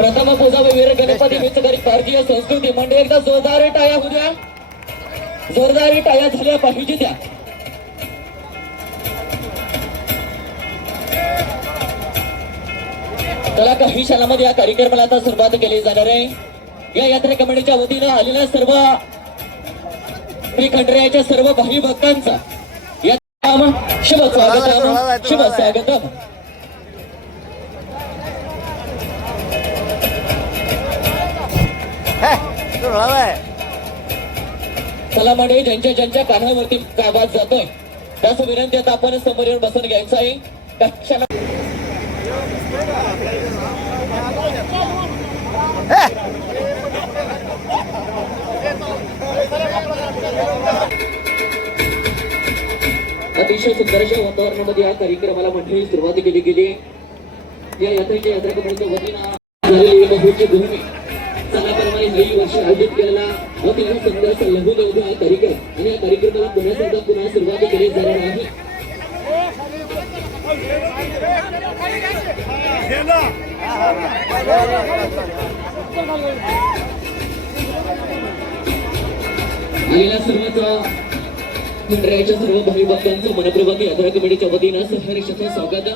प्रथम पूजावे वीर गणपती मित्रकारी भारतीय संस्कृती मंडळ एकदा जोरदार टाळ्या होऊ द्या. जोरदार टाळ्या झाल्या पाहिजे त्या. चला काही क्षणामध्ये या कार्यक्रमाला आता सुरुवात केली जाणार आहे. या यात्रा कमिटीच्या वतीनं आलेल्या सर्व श्रीखंडरायाच्या सर्व भावी भक्तांचा शुभ स्वागतम शुभ स्वागतम. चला मंडळी ज्यांच्या ज्यांच्या कानावरती आवाज जातोय त्याच विनंती आता आपण समोर येऊन बसून घ्यायचं आहे. अतिशय सुंदरशा वातावरणामध्ये या कार्यक्रमाला मंडळी सुरुवात केली गेली. या यात्रेच्या यात्रा कमिटीच्या वतीनं झालेली भूमी सणाप्रमाणे नवी वर्ष आयोजित केलेला अतिशय सुंदर लघु लघु हा कार्यक्रम आणि या कार्यक्रमाला पुण्यासाठी पुन्हा सुरुवात केली जाणार आहे. आलेल्या सर्वच मंडळाच्या सर्व भावी भक्तांचं मनपूर्वक यात्रा कमिटीच्या वतीनं सहर्षाचं स्वागत.